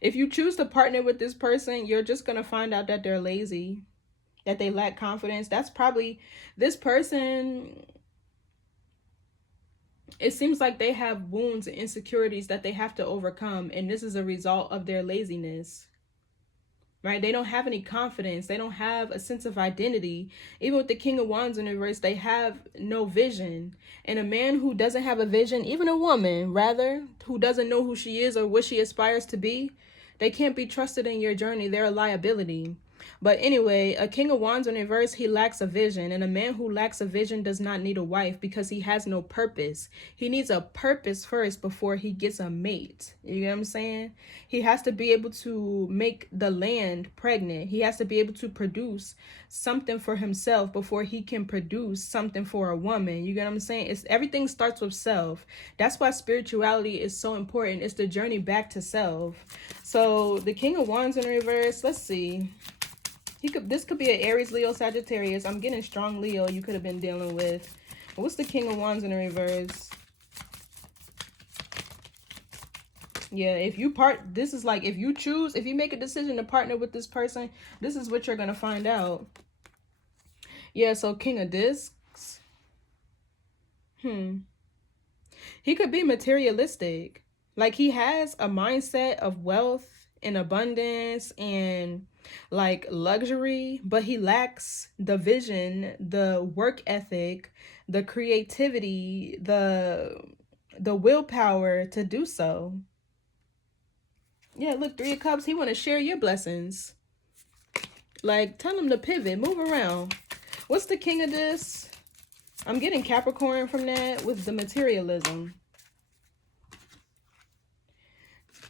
If you choose to partner with this person, you're just going to find out that they're lazy, that they lack confidence. That's probably this person. It seems like they have wounds and insecurities that they have to overcome. And this is a result of their laziness, right? They don't have any confidence. They don't have a sense of identity. Even with the King of Wands in reverse, they have no vision. And a man who doesn't have a vision, even a woman, rather, who doesn't know who she is or what she aspires to be, they can't be trusted in your journey. They're a liability. But anyway, a King of Wands in reverse, he lacks a vision. And a man who lacks a vision does not need a wife because he has no purpose. He needs a purpose first before he gets a mate. You get what I'm saying? He has to be able to make the land pregnant. He has to be able to produce something for himself before he can produce something for a woman. You get what I'm saying? Everything starts with self. That's why spirituality is so important. It's the journey back to self. So the King of Wands in reverse, let's see. This could be an Aries, Leo, Sagittarius. I'm getting strong Leo you could have been dealing with. What's the King of Wands in the reverse? Yeah, this is like if you make a decision to partner with this person, this is what you're going to find out. Yeah, so King of Discs. He could be materialistic. Like he has a mindset of wealth and abundance and like luxury, but he lacks the vision, the work ethic, the creativity, the willpower to do so. Yeah, look, Three of Cups, he want to share your blessings. Like, tell him to pivot, move around. What's the King of this? I'm getting Capricorn from that with the materialism.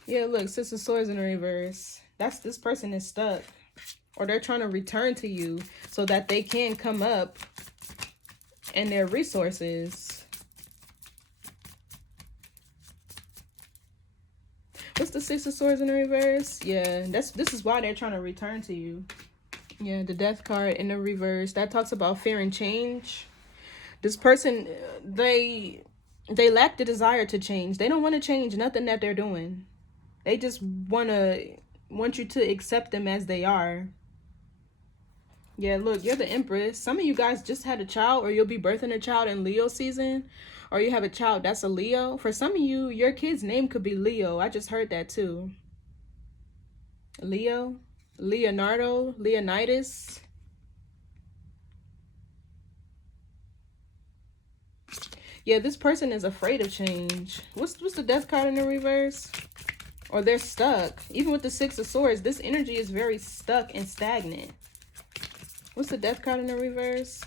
Yeah, look, Six of Swords in reverse. This person is stuck. Or they're trying to return to you so that they can come up in their resources. What's the Six of Swords in reverse? Yeah, this is why they're trying to return to you. Yeah, the Death card in the reverse. That talks about fearing change. This person, they lack the desire to change. They don't want to change nothing that they're doing. They just want you to accept them as they are. Yeah, look, you're the Empress. Some of you guys just had a child or you'll be birthing a child in Leo season. or you have a child that's a Leo. For some of you, your kid's name could be Leo. I just heard that too. Leo, Leonardo, Leonidas. Yeah, this person is afraid of change. What's the death card in the reverse? Or they're stuck. Even with the Six of Swords, this energy is very stuck and stagnant. What's the death card in the reverse?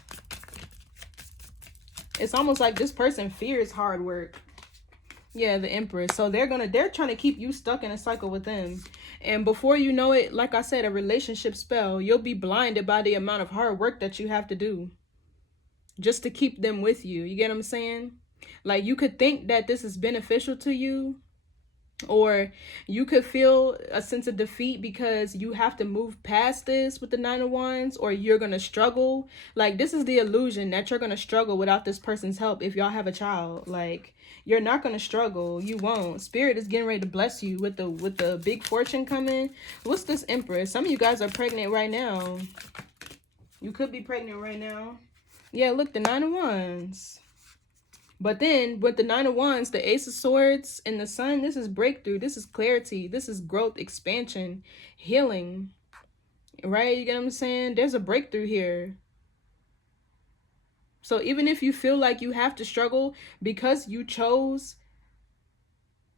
It's almost like this person fears hard work. Yeah, the Empress. So they're trying to keep you stuck in a cycle with them. And before you know it, like I said, a relationship spell, you'll be blinded by the amount of hard work that you have to do just to keep them with you. You get what I'm saying? Like, you could think that this is beneficial to you, or you could feel a sense of defeat because you have to move past this with the Nine of Wands, or you're going to struggle. Like, this is the illusion that you're going to struggle without this person's help. If y'all have a child, like, you're not going to struggle. You won't. Spirit is getting ready to bless you with the big fortune coming. What's this Empress? Some of you guys are pregnant right now. You could be pregnant right now. Yeah, look, the Nine of Wands. But then with the Nine of Wands, the Ace of Swords, and the Sun, this is breakthrough. This is clarity. This is growth, expansion, healing. Right? You get what I'm saying? There's a breakthrough here. So even if you feel like you have to struggle because you chose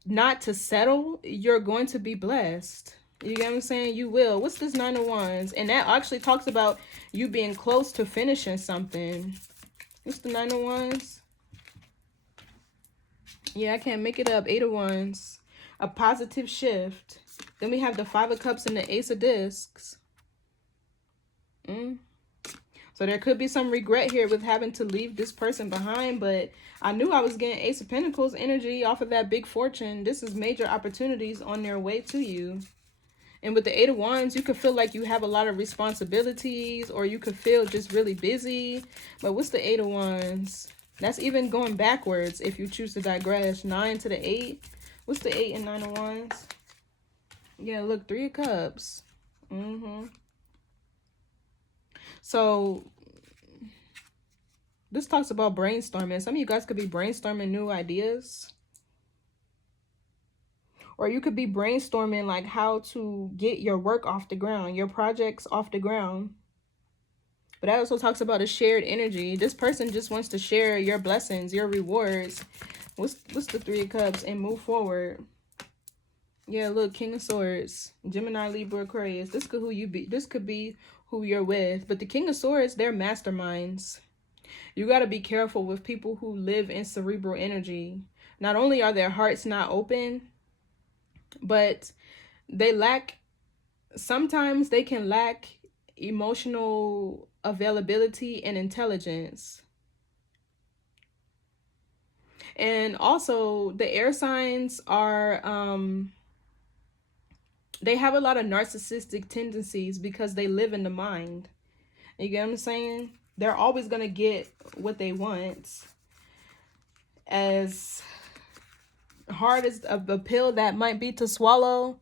not to settle, you're going to be blessed. You get what I'm saying? You will. What's this Nine of Wands? And that actually talks about you being close to finishing something. What's the Nine of Wands? Yeah, I can't make it up. Eight of Wands. A positive shift. Then we have the Five of Cups and the Ace of Discs. So there could be some regret here with having to leave this person behind, but I knew I was getting Ace of Pentacles energy off of that big fortune. This is major opportunities on their way to you. And with the Eight of Wands, you could feel like you have a lot of responsibilities, or you could feel just really busy. But what's the Eight of Wands? That's even going backwards if you choose to digress. 9 to the 8. What's the 8 and 9 of Wands? Yeah, look, 3 of Cups. So this talks about brainstorming. Some of you guys could be brainstorming new ideas. Or you could be brainstorming like how to get your work off the ground, your projects off the ground. But that also talks about a shared energy. This person just wants to share your blessings, your rewards. What's the 3 of Cups? And move forward. Yeah, look, King of Swords, Gemini, Libra, Aquarius. This could be who you're with. But the King of Swords, they're masterminds. You got to be careful with people who live in cerebral energy. Not only are their hearts not open, but sometimes they can lack emotional availability and intelligence. And also the air signs are they have a lot of narcissistic tendencies because they live in the mind. You get what I'm saying? They're always going to get what they want. As hard as a pill that might be to swallow,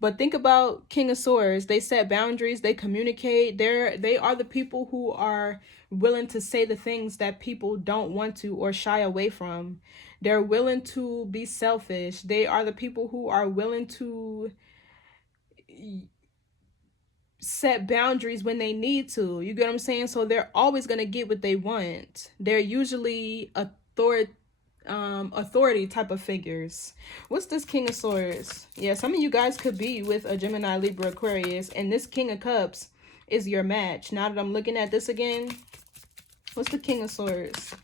but think about King of Swords. They set boundaries, they communicate. They are the people who are willing to say the things that people don't want to or shy away from. They're willing to be selfish. They are the people who are willing to set boundaries when they need to. You get what I'm saying? So they're always going to get what they want. They're usually authority type of figures. What's this King of Swords? Yeah, some of you guys could be with a Gemini, Libra, Aquarius, and this King of Cups is your match. Now that I'm looking at this again, what's the King of Swords?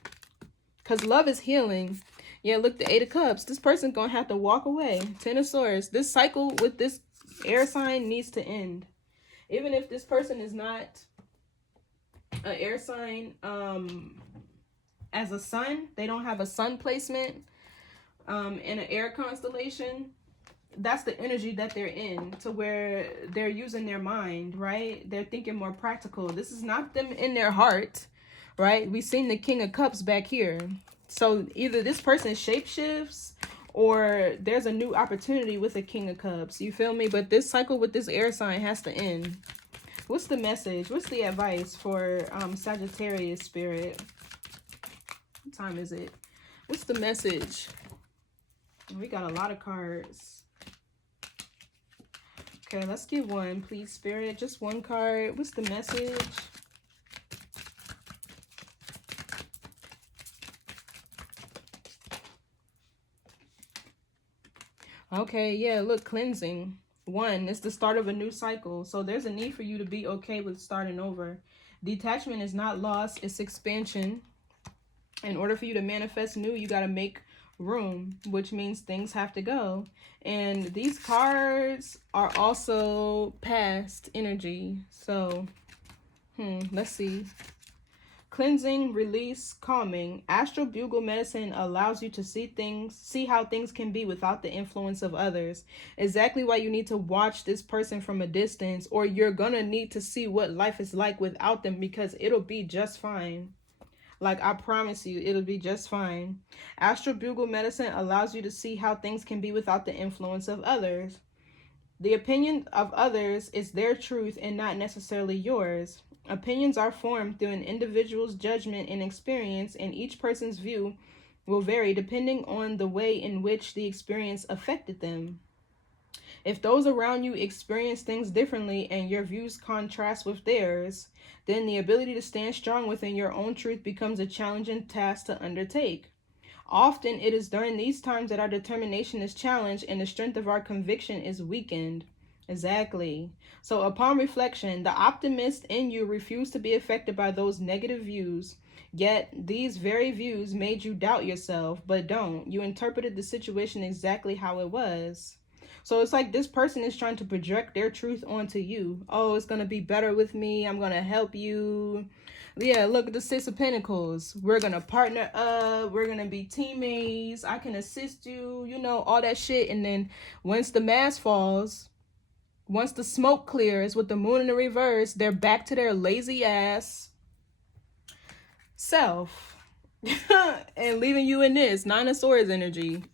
Because love is healing. Yeah, look, the 8 of Cups. This person's gonna have to walk away. 10 of Swords. This cycle with this air sign needs to end. Even if this person is not an air sign, as a sun, they don't have a sun placement in an air constellation. That's the energy that they're in, to where they're using their mind, right? They're thinking more practical. This is not them in their heart, right? We've seen the King of Cups back here. So either this person shapeshifts, or there's a new opportunity with the King of Cups. You feel me? But this cycle with this air sign has to end. What's the message? What's the advice for Sagittarius spirit? What time is it? What's the message? We got a lot of cards. Okay, let's get one, please, Spirit. Just one card. What's the message? Okay, yeah, look, cleansing. One, it's the start of a new cycle. So there's a need for you to be okay with starting over. Detachment is not loss, it's expansion. In order for you to manifest new, you got to make room, which means things have to go. And these cards are also past energy. So, let's see. Cleansing, release, calming. Astral bugle medicine allows you to see how things can be without the influence of others. Exactly why you need to watch this person from a distance, or you're gonna need to see what life is like without them, because it'll be just fine. Like, I promise you, it'll be just fine. Astral bugle medicine allows you to see how things can be without the influence of others. The opinion of others is their truth and not necessarily yours. Opinions are formed through an individual's judgment and experience, and each person's view will vary depending on the way in which the experience affected them. If those around you experience things differently and your views contrast with theirs, then the ability to stand strong within your own truth becomes a challenging task to undertake. Often it is during these times that our determination is challenged and the strength of our conviction is weakened. Exactly. So upon reflection, the optimist in you refused to be affected by those negative views. Yet these very views made you doubt yourself, but don't. You interpreted the situation exactly how it was. So it's like this person is trying to project their truth onto you. Oh, it's going to be better with me. I'm going to help you. Yeah, look at the Six of Pentacles. We're going to partner up. We're going to be teammates. I can assist you. You know, all that shit. And then once the mask falls, once the smoke clears with the moon in the reverse, they're back to their lazy ass self. And leaving you in this Nine of Swords energy.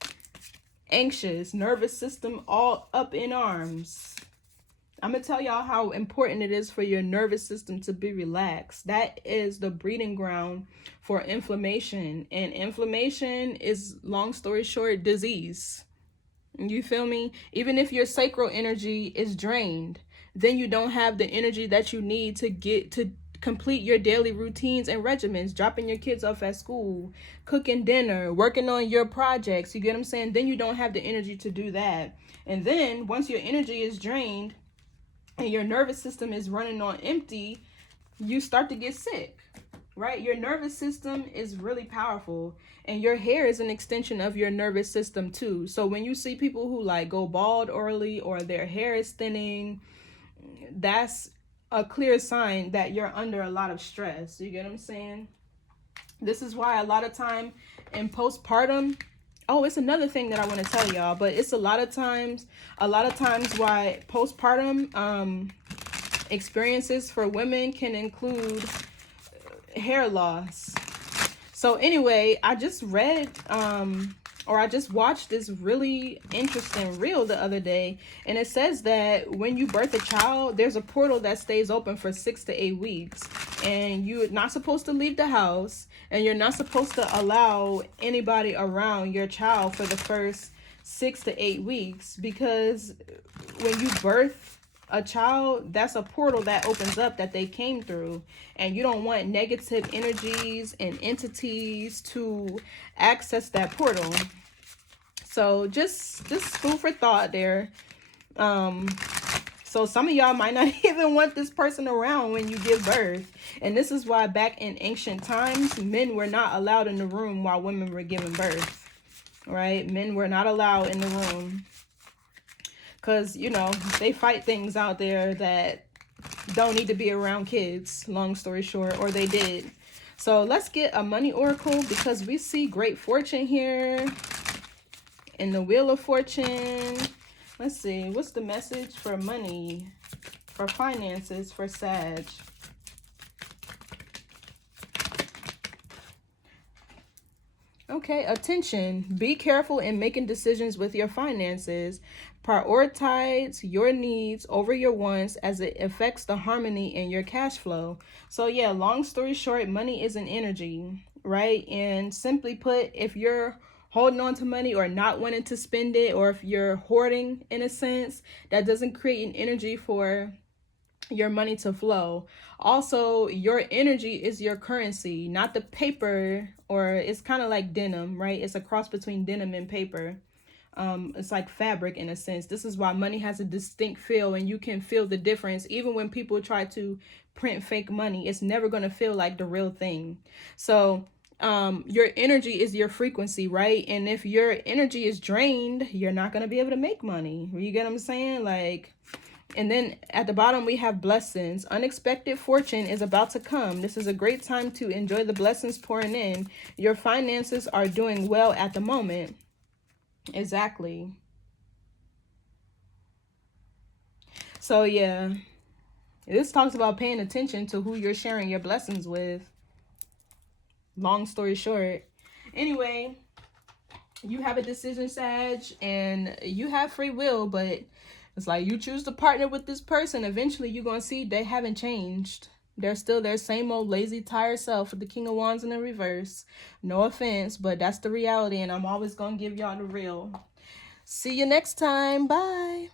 Anxious, nervous system all up in arms. I'm going to tell y'all how important it is for your nervous system to be relaxed. That is the breeding ground for inflammation. And inflammation is, long story short, disease. You feel me? Even if your sacral energy is drained, then you don't have the energy that you need to get to complete your daily routines and regimens, dropping your kids off at school, cooking dinner, working on your projects. You get what I'm saying? Then you don't have the energy to do that. And then once your energy is drained and your nervous system is running on empty, you start to get sick, right? Your nervous system is really powerful, and your hair is an extension of your nervous system too. So when you see people who like go bald early or their hair is thinning, that's a clear sign that you're under a lot of stress. You get what I'm saying? This is why a lot of time in postpartum, oh, it's another thing that I want to tell y'all, but it's a lot of times why postpartum experiences for women can include hair loss. So anyway, I just read or I just watched this really interesting reel the other day, and it says that when you birth a child, there's a portal that stays open for 6 to 8 weeks, and you're not supposed to leave the house, and you're not supposed to allow anybody around your child for the first 6 to 8 weeks, because when you birth a child, that's a portal that opens up that they came through, and you don't want negative energies and entities to access that portal. So just food for thought there. So some of y'all might not even want this person around when you give birth, and this is why back in ancient times men were not allowed in the room while women were giving birth, right? Men were not allowed in the room. Because, you know, they fight things out there that don't need to be around kids, long story short, or they did. So let's get a money oracle, because we see great fortune here in the Wheel of Fortune. Let's see, what's the message for money, for finances, for Sag? Okay, attention. Be careful in making decisions with your finances. Prioritize your needs over your wants as it affects the harmony in your cash flow. So yeah, long story short, money is an energy. right? And simply put, if you're holding on to money or not wanting to spend it, or if you're hoarding in a sense, that doesn't create an energy for your money to flow. Also, your energy is your currency, not the paper, or it's kind of like denim, right? It's a cross between denim and paper. It's like fabric in a sense. This is why money has a distinct feel, and you can feel the difference. Even when people try to print fake money, it's never going to feel like the real thing. So your energy is your frequency, right? And if your energy is drained, you're not going to be able to make money. You get what I'm saying? Like, and then at the bottom, we have blessings. Unexpected fortune is about to come. This is a great time to enjoy the blessings pouring in. Your finances are doing well at the moment. Exactly. So, yeah, this talks about paying attention to who you're sharing your blessings with. Long story short. Anyway, you have a decision, Sag, and you have free will, but it's like you choose to partner with this person. Eventually, you're going to see they haven't changed. They're still their same old lazy, tired self with the King of Wands in the reverse. No offense, but that's the reality, and I'm always going to give y'all the real. See you next time. Bye.